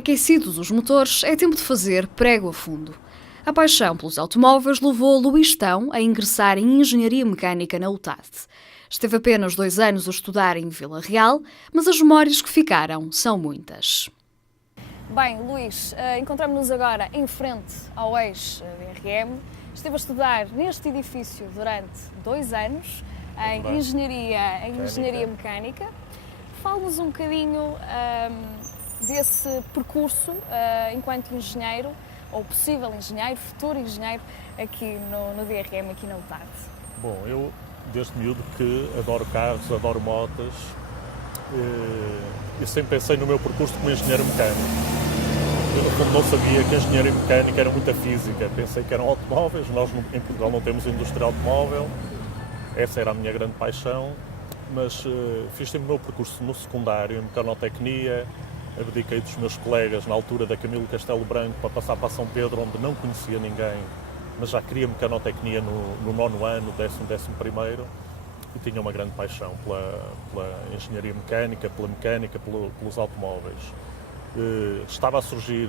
Aquecidos os motores, é tempo de fazer prego a fundo. A paixão pelos automóveis levou Luís Tão a ingressar em Engenharia Mecânica na UTAD. Esteve apenas 2 anos a estudar em Vila Real, mas as memórias que ficaram são muitas. Bem, Luís, encontramos-nos agora em frente ao ex-DRM. Esteve a estudar neste edifício durante 2 anos, em Engenharia Mecânica. Fale-nos um bocadinho desse percurso enquanto engenheiro, ou possível engenheiro, futuro engenheiro, aqui no DRM, aqui na UTAD. Bom, eu desde miúdo que adoro carros, adoro motas, e sempre pensei no meu percurso como engenheiro mecânico. Eu, no fundo, não sabia que a engenharia mecânica era muita física, pensei que eram automóveis. Nós em Portugal não temos indústria automóvel, essa era a minha grande paixão, mas fiz sempre o meu percurso no secundário, em mecanotecnia. Abdiquei dos meus colegas na altura da Camilo Castelo Branco para passar para São Pedro, onde não conhecia ninguém, mas já queria mecanotecnia no 9º ano, 11º, e tinha uma grande paixão pela engenharia mecânica, pela mecânica, pelos automóveis. Estava a surgir,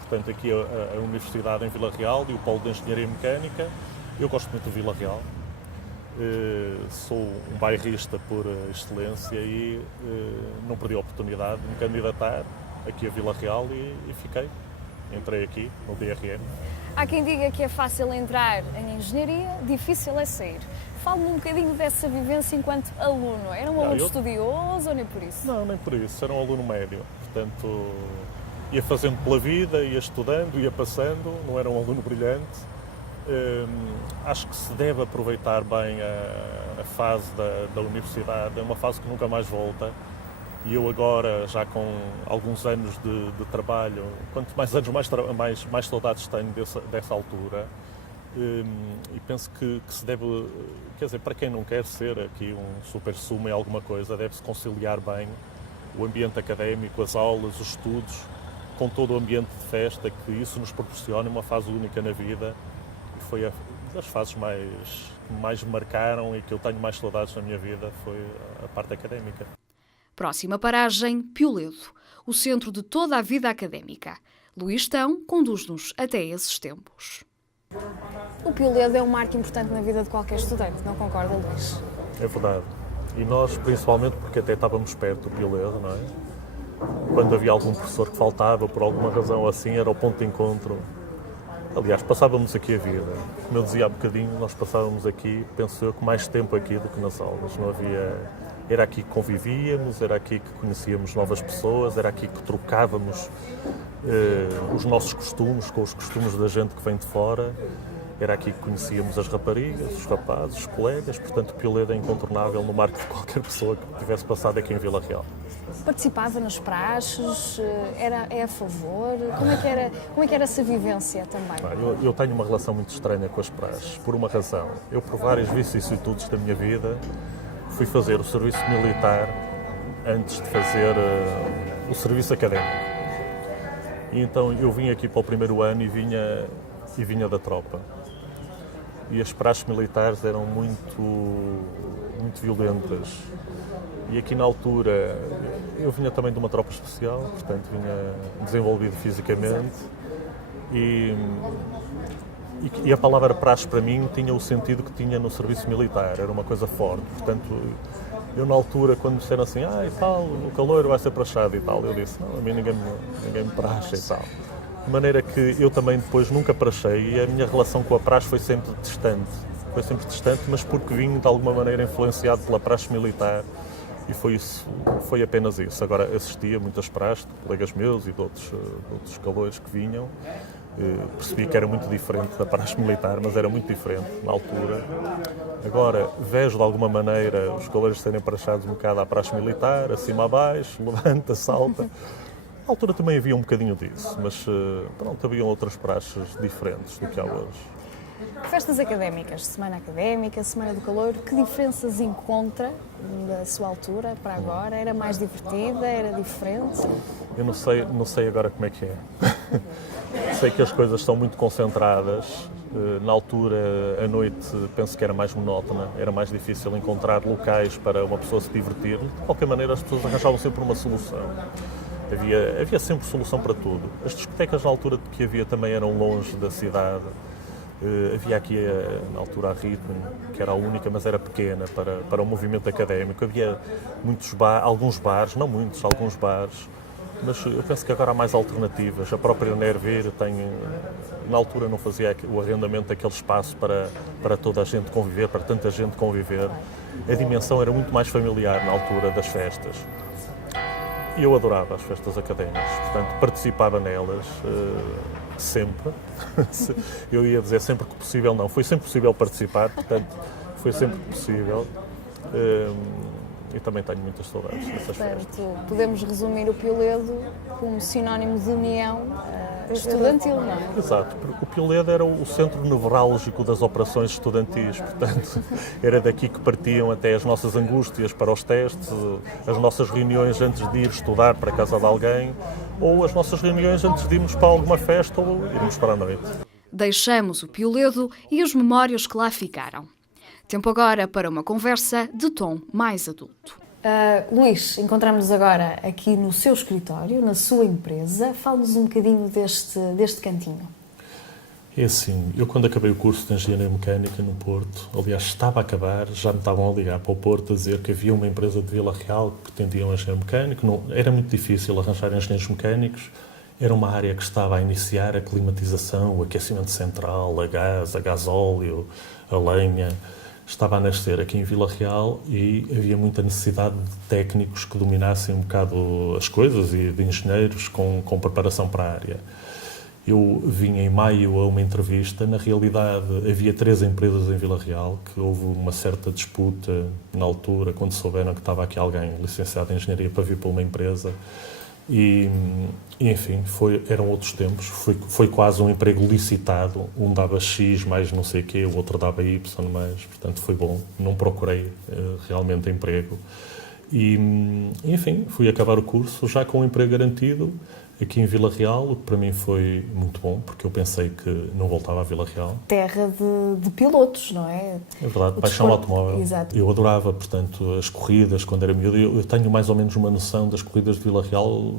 portanto, aqui a Universidade em Vila Real e o Polo de Engenharia Mecânica. Eu gosto muito de Vila Real. Sou um bairrista por excelência e não perdi a oportunidade de me candidatar aqui a Vila Real e entrei aqui no DRM. Há quem diga que é fácil entrar em engenharia, difícil é sair. Fale-me um bocadinho dessa vivência enquanto aluno. Era um aluno estudioso ou nem por isso? Não, nem por isso. Era um aluno médio. Portanto, ia fazendo pela vida, ia estudando, ia passando. Não era um aluno brilhante. Acho que se deve aproveitar bem a fase da universidade. É uma fase que nunca mais volta. E eu agora, já com alguns anos de trabalho, quanto mais anos, mais saudades tenho dessa altura. E penso que se deve, quer dizer, para quem não quer ser aqui um super suma em alguma coisa, deve-se conciliar bem o ambiente académico, as aulas, os estudos, com todo o ambiente de festa, que isso nos proporciona uma fase única na vida. E foi das fases que mais me marcaram e que eu tenho mais saudades na minha vida, foi a parte académica. Próxima paragem, Pioledo, o centro de toda a vida académica. Luís Tão conduz-nos até esses tempos. O Pioledo é um marco importante na vida de qualquer estudante, não concorda, Luís? É verdade. E nós, principalmente, porque até estávamos perto do Pioledo, não é? Quando havia algum professor que faltava, por alguma razão assim, era o ponto de encontro. Aliás, passávamos aqui a vida. Como eu dizia há bocadinho, nós passávamos aqui, penso eu, com mais tempo aqui do que nas aulas. Não havia... Era aqui que convivíamos, era aqui que conhecíamos novas pessoas, era aqui que trocávamos os nossos costumes com os costumes da gente que vem de fora. Era aqui que conhecíamos as raparigas, os rapazes, os colegas. Portanto, o Pioledo é incontornável no marco de qualquer pessoa que tivesse passado aqui em Vila Real. Participava nos praxes? É a favor? Como é que era essa vivência também? Eu tenho uma relação muito estranha com as praxes, por uma razão. Eu, por várias vicissitudes da minha vida, fui fazer o serviço militar antes de fazer o serviço académico. E então eu vim aqui para o 1º ano e vinha da tropa. E as praxes militares eram muito violentas. E aqui na altura, eu vinha também de uma tropa especial, portanto vinha desenvolvido fisicamente. E a palavra praxe para mim tinha o sentido que tinha no serviço militar, era uma coisa forte. Portanto, eu na altura, quando me disseram assim, e tal, o caloiro vai ser praxado e tal, eu disse, não, a mim ninguém me praxe e tal. De maneira que eu também depois nunca praxei e a minha relação com a praxe foi sempre distante. Mas porque vim de alguma maneira influenciado pela praxe militar e foi apenas isso. Agora assistia a muitas praxes de colegas meus e de outros caloiros que vinham. Percebi que era muito diferente da praxe militar, mas era muito diferente na altura. Agora, vejo de alguma maneira os caloiros serem praxados um bocado à praxe militar, acima a baixo, levanta, salta. Na altura também havia um bocadinho disso, mas pronto, haviam outras praxes diferentes do que há hoje. Festas académicas, Semana Académica, Semana do Caloiro, que diferenças encontra da sua altura para agora? Era mais divertida? Era diferente? Eu não sei agora como é que é. Sei que as coisas são muito concentradas. Na altura, a noite, penso que era mais monótona, era mais difícil encontrar locais para uma pessoa se divertir. De qualquer maneira, as pessoas arranjavam sempre uma solução. Havia sempre solução para tudo. As discotecas na altura que havia também eram longe da cidade. Havia aqui, na altura, a Ritmo, que era a única, mas era pequena para o movimento académico. Havia alguns bares, não muitos, alguns bares, mas eu penso que agora há mais alternativas. A própria Nervir na altura não fazia o arrendamento daquele espaço para toda a gente conviver, para tanta gente conviver. A dimensão era muito mais familiar na altura das festas. E eu adorava as festas académicas, portanto participava nelas sempre. Eu ia dizer sempre que possível, não, foi sempre possível participar, portanto foi sempre possível. E também tenho muitas saudades dessas festas. Portanto, podemos resumir o Pioledo como sinónimo de união estudantil, não é? Exato, porque o Pioledo era o centro nevrálgico das operações estudantis, portanto, era daqui que partiam até as nossas angústias para os testes, as nossas reuniões antes de ir estudar para a casa de alguém, ou as nossas reuniões antes de irmos para alguma festa ou irmos para a noite. Deixamos o Pioledo e as memórias que lá ficaram. Tempo agora para uma conversa de tom mais adulto. Luís, encontramos-nos agora aqui no seu escritório, na sua empresa. Fale-nos um bocadinho deste cantinho. É assim, eu quando acabei o curso de Engenharia Mecânica no Porto, aliás estava a acabar, já me estavam a ligar para o Porto a dizer que havia uma empresa de Vila Real que pretendia um engenheiro mecânico. Era muito difícil arranjar engenheiros mecânicos. Era uma área que estava a iniciar a climatização, o aquecimento central, a gás, a gasóleo, a lenha. Estava a nascer aqui em Vila Real e havia muita necessidade de técnicos que dominassem um bocado as coisas e de engenheiros com preparação para a área. Eu vim em maio a uma entrevista. Na realidade, havia 3 empresas em Vila Real, que houve uma certa disputa na altura, quando souberam que estava aqui alguém licenciado em engenharia para vir para uma empresa. E enfim, eram outros tempos. Foi quase um emprego licitado. Um dava X mais não sei o quê, o outro dava Y mais. Portanto, foi bom. Não procurei realmente emprego. E, enfim, fui acabar o curso já com um emprego garantido aqui em Vila Real, o que para mim foi muito bom, porque eu pensei que não voltava a Vila Real. Terra de pilotos, não é? É verdade, paixão automóvel. Exato. Eu adorava, portanto, as corridas quando era miúdo. Eu tenho mais ou menos uma noção das corridas de Vila Real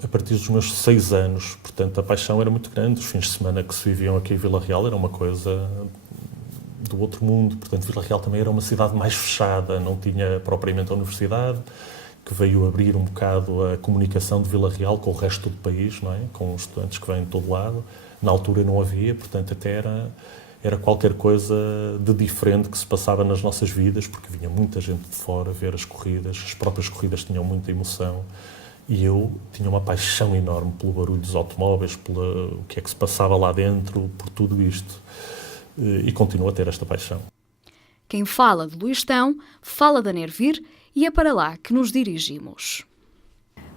a partir dos meus 6 anos. Portanto, a paixão era muito grande. Os fins de semana que se viviam aqui em Vila Real era uma coisa do outro mundo. Portanto, Vila Real também era uma cidade mais fechada, não tinha propriamente a universidade, que veio abrir um bocado a comunicação de Vila Real com o resto do país, não é? Com os estudantes que vêm de todo lado. Na altura não havia, portanto até era qualquer coisa de diferente que se passava nas nossas vidas, porque vinha muita gente de fora ver as corridas, as próprias corridas tinham muita emoção e eu tinha uma paixão enorme pelo barulho dos automóveis, pelo que é que se passava lá dentro, por tudo isto. E continuo a ter esta paixão. Quem fala de Luistão, fala da Nervir e é para lá que nos dirigimos.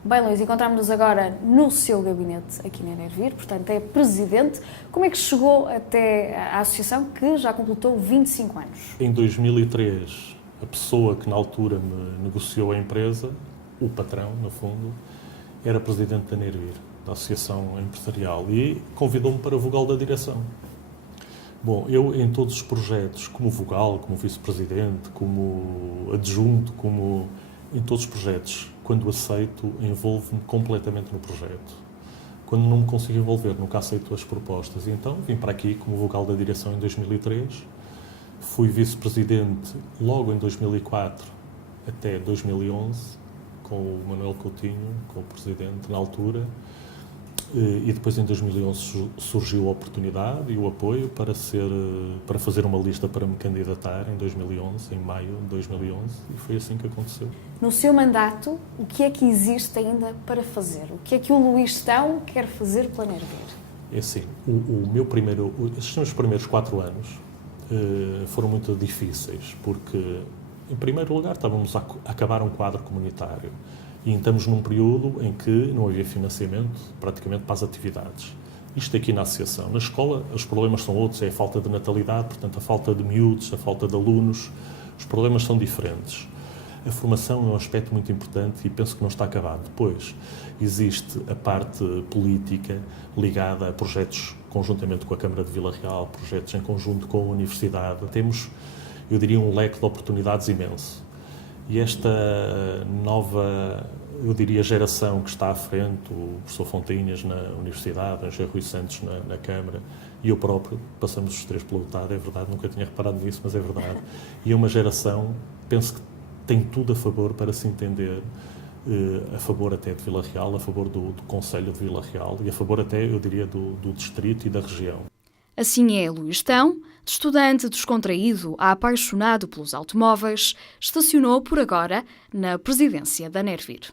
Bem, Luís, encontramos-nos agora no seu gabinete aqui na Nervir, portanto é presidente. Como é que chegou até à associação que já completou 25 anos? Em 2003, a pessoa que na altura me negociou a empresa, o patrão, no fundo, era presidente da Nervir, da Associação Empresarial, e convidou-me para vogal da direção. Bom, eu em todos os projetos, como vogal, como vice-presidente, como adjunto, como em todos os projetos, quando aceito, envolvo-me completamente no projeto. Quando não me consigo envolver, nunca aceito as propostas. E então vim para aqui como vogal da direção em 2003, fui vice-presidente logo em 2004 até 2011, com o Manuel Coutinho, com o presidente na altura. E depois em 2011 surgiu a oportunidade e o apoio para fazer uma lista para me candidatar em 2011, em maio de 2011, e foi assim que aconteceu. No seu mandato, o que é que existe ainda para fazer? O que é que o Luistão quer fazer pela Nervir? É assim, estes meus primeiros 4 anos foram muito difíceis, porque, em primeiro lugar, estávamos a acabar um quadro comunitário. E estamos num período em que não havia financiamento praticamente para as atividades. Isto aqui na associação. Na escola os problemas são outros, é a falta de natalidade, portanto a falta de miúdos, a falta de alunos, os problemas são diferentes. A formação é um aspecto muito importante e penso que não está acabado. Depois existe a parte política ligada a projetos conjuntamente com a Câmara de Vila Real, projetos em conjunto com a Universidade. Temos, eu diria, um leque de oportunidades imenso. E esta nova eu diria, geração que está à frente, o professor Fontinhas na Universidade, o engenheiro Rui Santos na Câmara, e eu próprio, passamos os três pela UTAD, é verdade, nunca tinha reparado nisso, mas é verdade. E é uma geração, penso que tem tudo a favor para se entender, a favor até de Vila Real, a favor do Concelho de Vila Real e a favor até, eu diria, do distrito e da região. Assim é Luís Tão, de estudante descontraído a apaixonado pelos automóveis, estacionou por agora na presidência da Nervir.